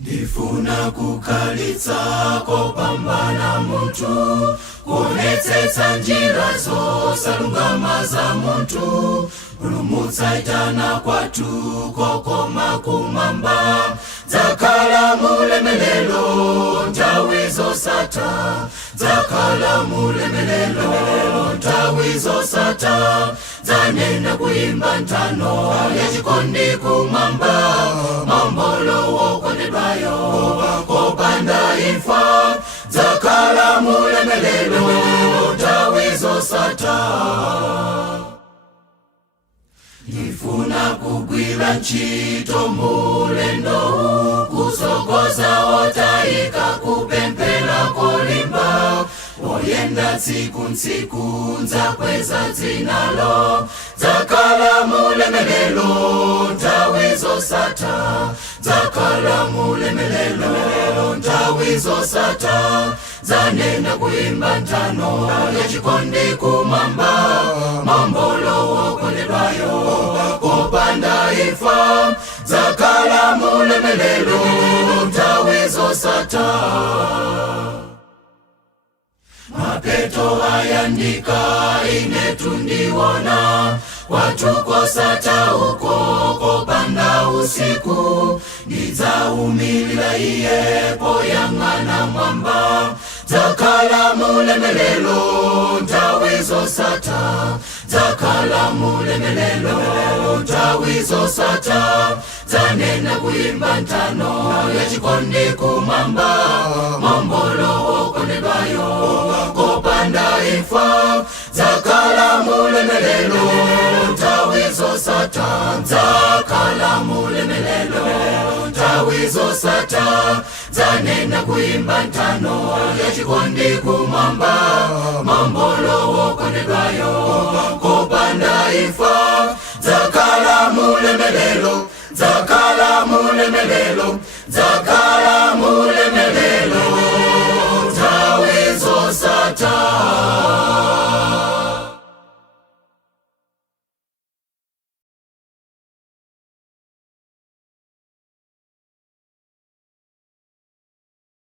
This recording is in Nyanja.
Ndifuna kukalitsa kopambana muntu, kuonetsetsa njira zosalungama za muntu, pulumutsa itana kwathu kokoma kumwamba, dzakhala mulemelelo nthawi zosatha, dzakhala mulemelelo nthawi zosatha, dzanena kuimba nthano yachikondi kumwamba, maumbolo wokondedwayo kopanda imfa, dzakhala mulemelelo nthawi zosatha. Ndifuna kugwira ntchito mulendo, kusogoza otayika kupemphera kolimba, oyenda tsiku ntsiku nzakweza dzinalo, dzakhala mulemelelo nthawi zosatha, dzakhala mulemelelo nthawi zosatha, dzanena kuimba nthano yachikondi kumwamba, maumbolo wokondedwayo kopanda imfa, dzakhala mulemelelo nthawi zosatha. Mapeto ayandika inetu ndiwona, kwathu kosatha uko kopanda usiku, ndidzaumilira iye poyang'ana mwamba, dzakhala mulemelelo nthawi zosatha, dzakhala mulemelelo nthawi zosatha, dzanena kuimba nthano yachikondi kumwamba, maumbolo wokondedwayo kopanda imfa, dzakhala mulemelelo nthawi zosatha, dzakhala mulemelelo nthawi zosatha, dzanena kuimba nthano yachikondi kumwamba, maumbolo wokondedwayo kopanda imfa, dzakhala mulemelelo, dzakhala mulemelelo, dzakhala mulemelelo.